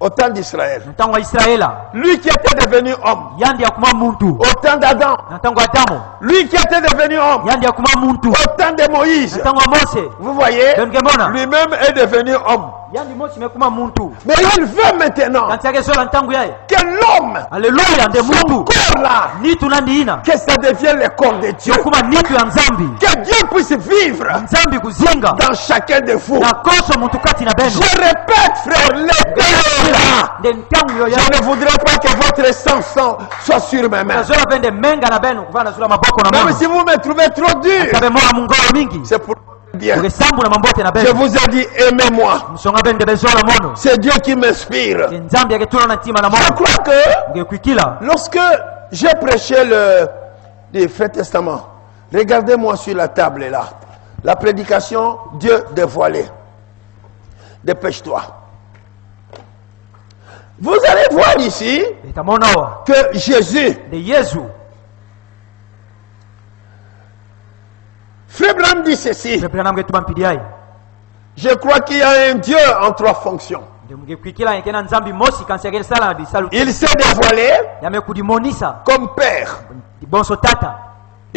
au temps d'Israël, na ntango ya israela lui qui était devenu homme yandi yakuma muntu au temps d'Adam, na ntango ya adamu lui qui était devenu homme yandi yakuma muntu au temps de Moïse, na ntango ya mose vous voyez, benkemona lui-même est devenu homme. yandi mosi mekuma muntu Mais il veut maintenant kanti yake zola ntango yaye que l'homme, aleluya nde son muntu corps là, nitu nandi ina que ça devienne le corps de Dieu. yokuma nitu ya nzambi Que Dieu puisse vivre nzambi kuzinga dans chacun de vous. na koso muntu kati na benu Je répète, frère, l'éternel là. nde ntango yo Je yaye ne voudrais pas que votre sang soit sur mes mains. nazola mpe nde menga na benu kuvana nazula maboko na Même mono si vous me trouvez trop dur, kabe mona mungolo mingi c'est pour bien. okesambu na mambote na Je benu vous ai dit, aimez-moi. msonga benu nde bezola mono C'est Dieu qui m'inspire. ke nzambi yake tula na ntima na Je mono crois que ngekwikila lorsque j'ai prêché le Frère Testament, regardez-moi sur la table là. La prédication, Dieu dévoilé. Dépêche-toi. Vous allez voir ici etamona wa que Jésus, nde yesu Frère Branham dit ceci. pepela namge tuba mpidi yaye Je crois qu'il y a un Dieu en trois fonctions. nde mugekwikila yeke na nzambi mosi kansi yake sala na bisalu Il s'est dévoilé yame kudimonisa comme Père. dibonso tata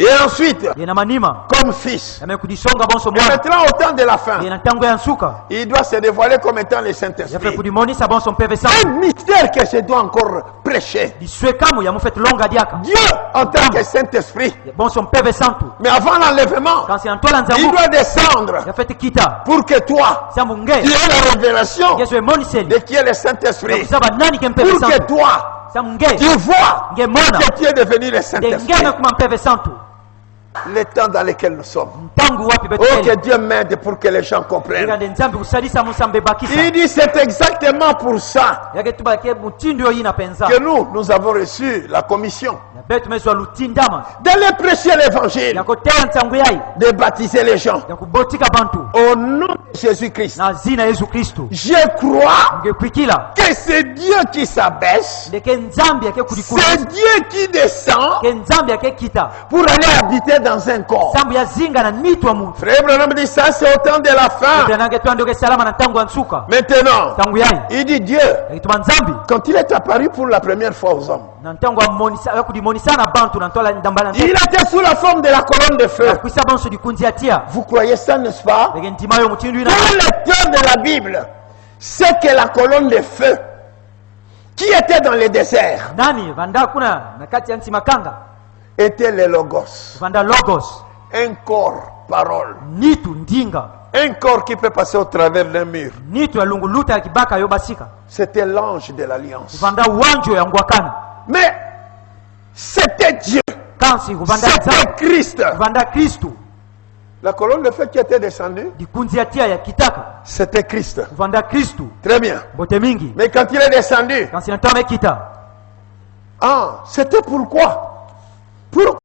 Et ensuite, yena manima comme fils. yamekudisonga bonso Et mwana maintenant, au temps de la fin, yena ntango ya nsuka il doit se dévoiler comme étant le yafe Saint-Esprit. kudimonisa bonso mpeve santu Un mystère que je dois encore prêcher. diswekamu yamufeti longa diaka Dieu en tant que Saint-Esprit. bonso mpeve santu Mais avant l'enlèvement, kansi nantola il nzambu doit descendre yafeti kita pour que toi, sambu tu nge aies la révélation yesu emoniseli de qui est le Saint-Esprit. yakusaba nani ke mpeve Pour que santu toi, sambu nge tu vois nge mona que tu es devenu le de nge Saint-Esprit. mekuma mpeve santu Le temps dans lequel nous sommes. ntangu wapi Oh, que beteli Dieu m'aide pour que les gens comprennent. igande nzambe kusalisa musambe bakisa Il dit c'est exactement pour ça yake tubake mutindo oyo ina penza que nous avons reçu la commission yabe tumezwa lutindama d'aller prêcher l'évangile, yakoteya ntangu yayi de baptiser les gens. yakubotika bantu Au nom de Jésus-Christ, na zina yesu kristu je crois ngekwikila que c'est Dieu qui s'abaisse, ndeke nzambe yake kulikula c'est Dieu qui descend ke nzambe yake kita pour aller habiter dans un corps. nzambe yazinga na mitwa mutu Frère Branham dit ça, c'est au temps de la fin. nange twandoke salama na ntangu ya nsuka Maintenant, ntangu yayi il dit Dieu, yakituma nzambe quand il est apparu pour la première fois aux hommes, na ntangu yakudimonisa na bantu na ntola ndambala il était sous la forme de la colonne de feu. yakwisa bonso dikunzi ya tia Vous croyez ça, n'est-ce pas? ndeke ntima yo mutindu ina Tout lecteur de la Bible sait que la colonne de feu qui était dans le désert nani vanda kuna na kati ya nsi makanga était le Logos, vanda logos un corps, parole, nitu ndinga un corps qui peut passer au travers d'un mur. nitu ya lunguluta ya kibaka yo basika C'était l'ange de l'alliance. vanda uwanjo ya ngwakana Mais c'était Dieu, kansi kuvanda c'était nzambe Christ. kuvanda kristu La colonne de feu qui était descendue, dikunzi ya tia ya kitaka c'était Christ. kuvanda kristu Très bien. bote mingi Mais quand il est descendu, kansi na ntama ekita c'était pourquoi? Pour